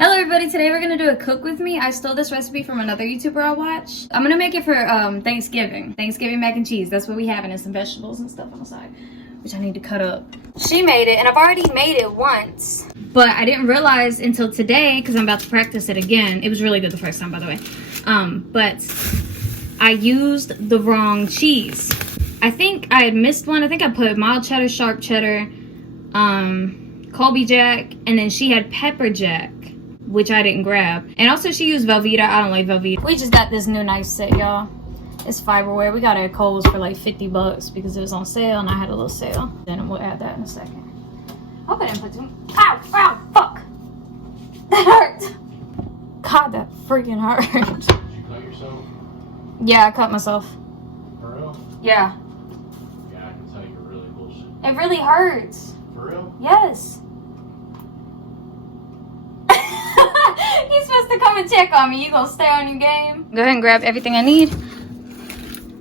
Hello everybody, today we're gonna do a cook with me. I stole this recipe from another YouTuber I watch. I'm gonna make it for Thanksgiving mac and cheese. That's what we have, and some vegetables and stuff on the side, which I need to cut up. She made it, and I've already made it once, but I didn't realize until today, because I'm about to practice it again. It was really good the first time, by the way. But I used the wrong cheese. I think I had missed one. I think I put mild cheddar, sharp cheddar, Colby Jack, and then she had pepper jack, which I didn't grab. And also she used Velveeta. I don't like Velveeta. We just got this new nice set, y'all. It's fiberware. We got it at Kohl's for like 50 bucks because it was on sale and I had a little sale. Then we'll add that in a second. I hope I didn't put too much. Ow! Ow! Fuck! That hurt! God, that freaking hurt. Did you cut yourself? Yeah, I cut myself. For real? Yeah. Yeah, I can tell you're really bullshit. It really hurts. For real? Yes. You're supposed to come and check on me. You gonna stay on your game? Go ahead and grab everything I need.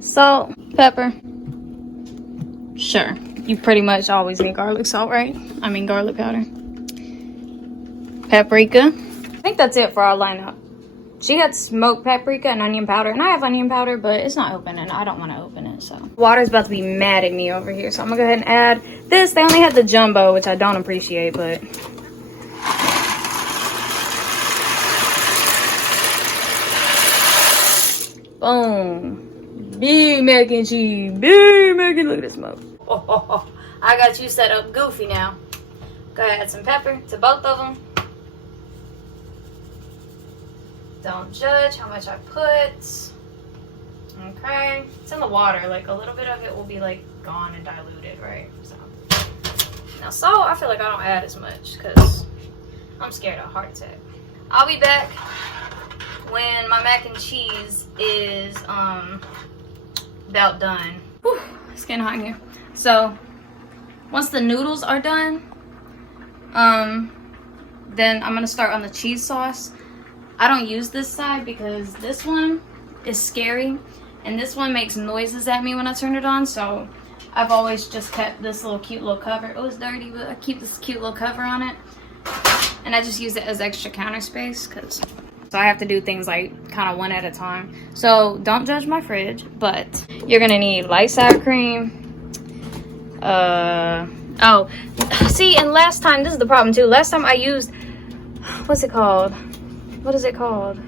Salt, pepper. Sure. You pretty much always need garlic salt, right? I mean garlic powder. Paprika. I think that's it for our lineup. She had smoked paprika and onion powder, and I have onion powder, but it's not open, and I don't want to open it, so. Water's about to be mad at me over here, so I'm gonna go ahead and add this. They only had the jumbo, which I don't appreciate, but. Boom. Big mac and cheese. Big mac and look at this smoke. Oh, I got you set up goofy now. Go ahead, add some pepper to both of them. Don't judge how much I put. Okay. It's in the water. Like a little bit of it will be like gone and diluted, right? So now salt, I feel like I don't add as much because I'm scared of a heart attack. I'll be back when my mac and cheese is about done. Whew, it's getting hot in here. So once the noodles are done, then I'm gonna start on the cheese sauce. I don't use this side because this one is scary and this one makes noises at me when I turn it on, so I've always just kept this little cute little cover. Oh, it's dirty, but I keep this cute little cover on it, and I just use it as extra counter space because so I have to do things like kind of one at a time. So don't judge my fridge, but you're gonna need light sour cream. Oh, see, and last time, this is the problem too. Last time I used, what's it called? What is it called?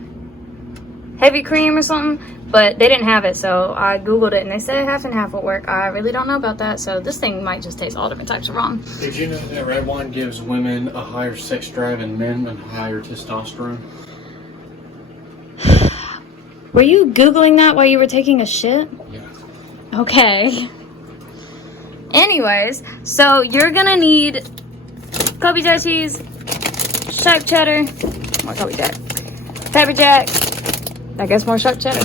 Heavy cream or something, but they didn't have it, so I googled it and they said half and half would work. I really don't know about that, so this thing might just taste all different types of wrong. Did you know that red wine gives women a higher sex drive and men a higher testosterone? Were you googling that while you were taking a shit? Yeah. Okay. Anyways, so you're gonna need Colby Jack cheese, sharp cheddar, more Colby Jack, pepper jack, I guess more sharp cheddar.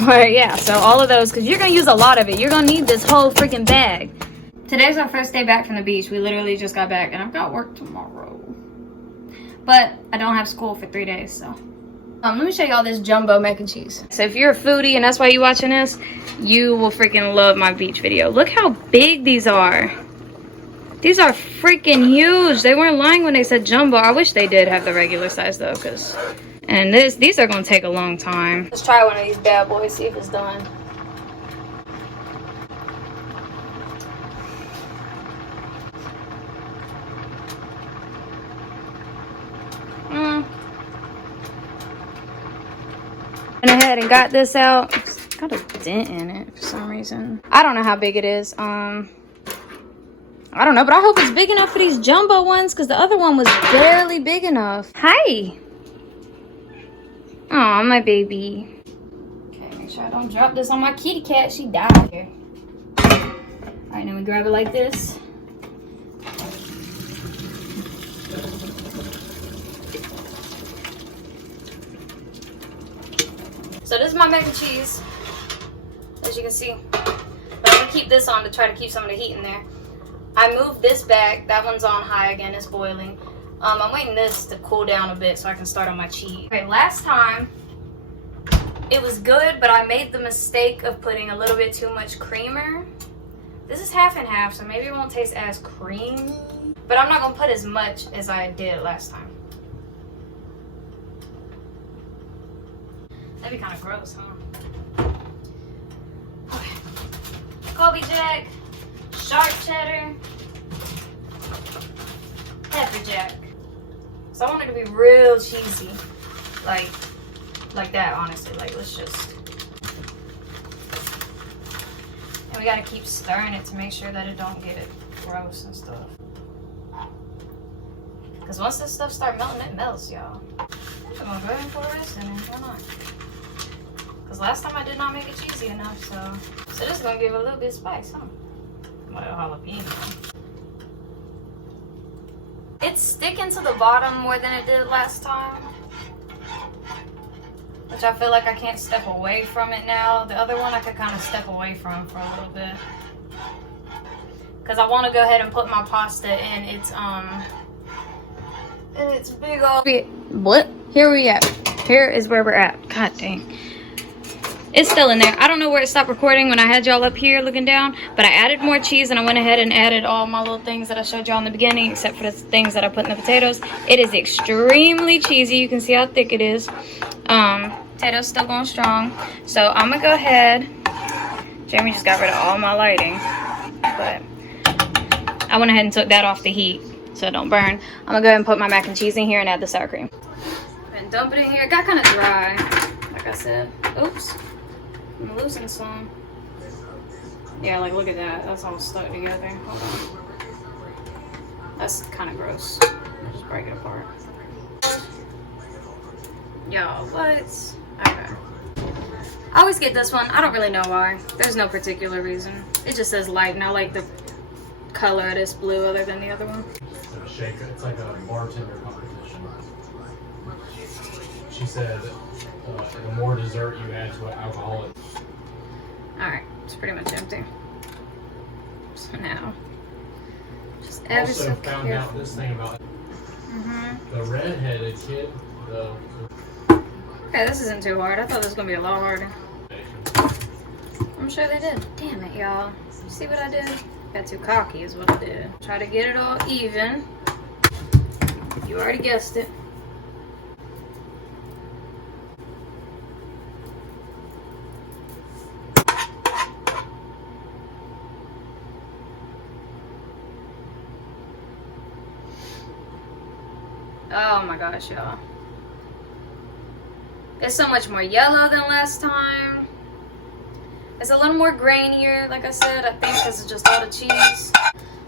Alright, yeah, so all of those, because you're gonna use a lot of it. You're gonna need this whole freaking bag. Today's our first day back from the beach. We literally just got back, and I've got work tomorrow. But I don't have school for 3 days, so. Let me show y'all this jumbo mac and cheese. So if you're a foodie and that's why you're watching this, you will freaking love my beach video. Look how big these are. These are freaking huge. They weren't lying when they said jumbo. I wish they did have the regular size though, cause and these are gonna take a long time. Let's try one of these bad boys, see if it's done. Went ahead and got this out. It's got a dent in it for some reason. I don't know how big it is. I don't know, but I hope it's big enough for these jumbo ones because the other one was barely big enough. Hi. Aw, my baby. Okay, make sure I don't drop this on my kitty cat. She died here. Alright, now we grab it like this. So this is my mac and cheese, as you can see. But I'm gonna keep this on to try to keep some of the heat in there. I moved this back. That one's on high again. It's boiling. I'm waiting this to cool down a bit so I can start on my cheese. Okay, last time it was good, but I made the mistake of putting a little bit too much creamer. This is half and half, so maybe it won't taste as creamy. But I'm not gonna put as much as I did last time. That'd be kind of gross, huh? Okay. Colby Jack, sharp cheddar, pepper jack. So I want it to be real cheesy, like that. Honestly, like let's just. And we gotta keep stirring it to make sure that it don't get gross and stuff. Cause once this stuff start melting, it melts, y'all. I'm gonna go ahead and pour the rest in it. Why not? Cause last time I did not make it cheesy enough, so this is gonna give it a little bit of spice, huh? Like a jalapeno. It's sticking to the bottom more than it did last time, which I feel like I can't step away from it now. The other one I could kind of step away from for a little bit, cause I want to go ahead and put my pasta in its big old. What? Here we at. Here is where we're at. God dang. It's still in there. I don't know where it stopped recording when I had y'all up here looking down, but I added more cheese and I went ahead and added all my little things that I showed y'all in the beginning, except for the things that I put in the potatoes. It is extremely cheesy. You can see how thick it is. Potatoes still going strong. So I'm gonna go ahead. Jeremy just got rid of all my lighting, but I went ahead and took that off the heat so it don't burn. I'm gonna go ahead and put my mac and cheese in here and add the sour cream. And dump it in here. It got kind of dry, like I said. Oops. I'm losing some. Yeah, like look at that. That's all stuck together. Hold on. That's kind of gross. I'll just break it apart. Y'all, what? Okay. I always get this one. I don't really know why. There's no particular reason. It just says light, and I like the color of this blue other than the other one. Shaker. It's like a bartender competition. She said the more dessert you add to an alcoholic. Alright, it's pretty much empty. So now, just ever so Also found out this thing about the redheaded kid. Okay, this isn't too hard. I thought this was gonna be a lot harder. I'm sure they did. Damn it, y'all. See what I did? Got too cocky is what I did. Try to get it all even. You already guessed it. Oh my gosh, y'all. It's so much more yellow than last time. It's a little more grainier, like I said. I think this is just all the cheese.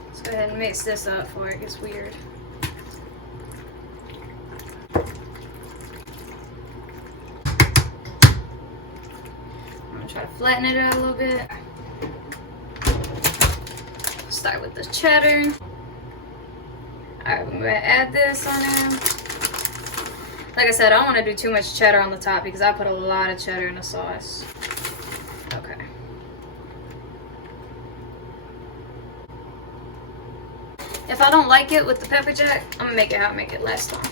Let's go ahead and mix this up before it gets weird. I'm gonna try to flatten it out a little bit. Start with the cheddar. Alright, we're gonna add this on there. Like I said, I don't want to do too much cheddar on the top because I put a lot of cheddar in the sauce. Okay. If I don't like it with the pepper jack, I'm gonna make it how I make it last time.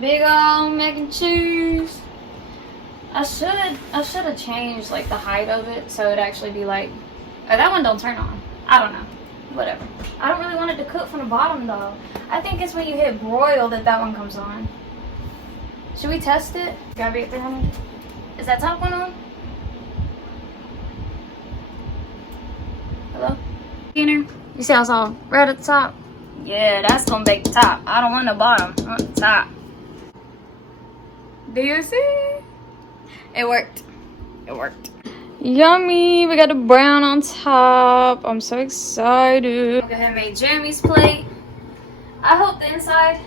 Big old mac and cheese. I should have changed like the height of it so it'd actually be like, oh, that one don't turn on. I don't know. Whatever. I don't really want it to cook from the bottom though. I think it's when you hit broil that one comes on. Should we test it? Gotta be up there, honey. Is that top one on? Hello? You see how it's all red at the top? Yeah, that's gonna bake the top. I don't want the bottom. I want the top. Do you see? It worked. It worked. Yummy. We got the brown on top. I'm so excited. I'll go ahead and make Jeremy's plate. I hope the inside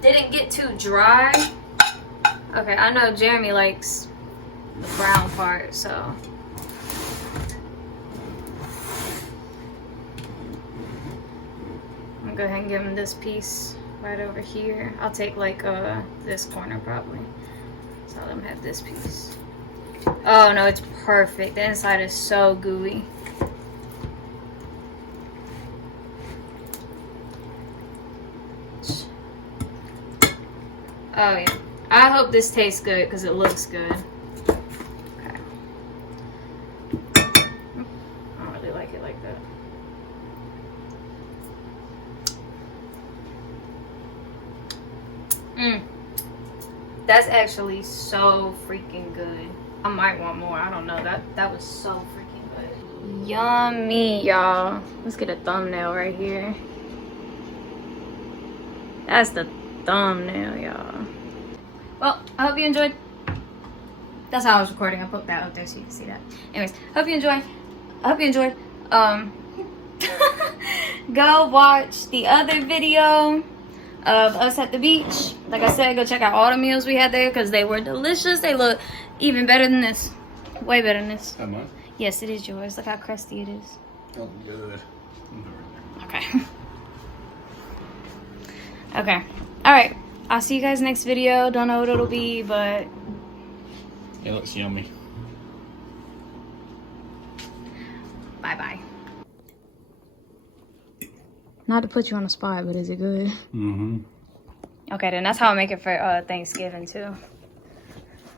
didn't get too dry. Okay, I know Jeremy likes the brown part, so I'm gonna go ahead and give him this piece right over here. I'll take like this corner probably. So let him have this piece. Oh no, it's perfect. The inside is so gooey. Oh yeah. I hope this tastes good because it looks good. Okay. I don't really like it it like that. That's actually so freaking good. I might want more. I don't know. That was so freaking good. Yummy, y'all. Let's get a thumbnail right here. That's the thumbnail, y'all. Well, I hope you enjoyed. That's how I was recording. I put that up there so you can see that. Anyways, hope you enjoyed. I hope you enjoyed. Go watch the other video of us at the beach. Like I said, go check out all the meals we had there because they were delicious. They look even better than this. Way better than this. That mine? Yes, it is yours. Look how crusty it is. Oh, good. Okay. Okay. Alright. I'll see you guys next video. Don't know what it'll be, but It looks yummy. bye-bye. Not to put you on the spot, but is it good? Mm-hmm. Okay, then that's how I make it for Thanksgiving, too.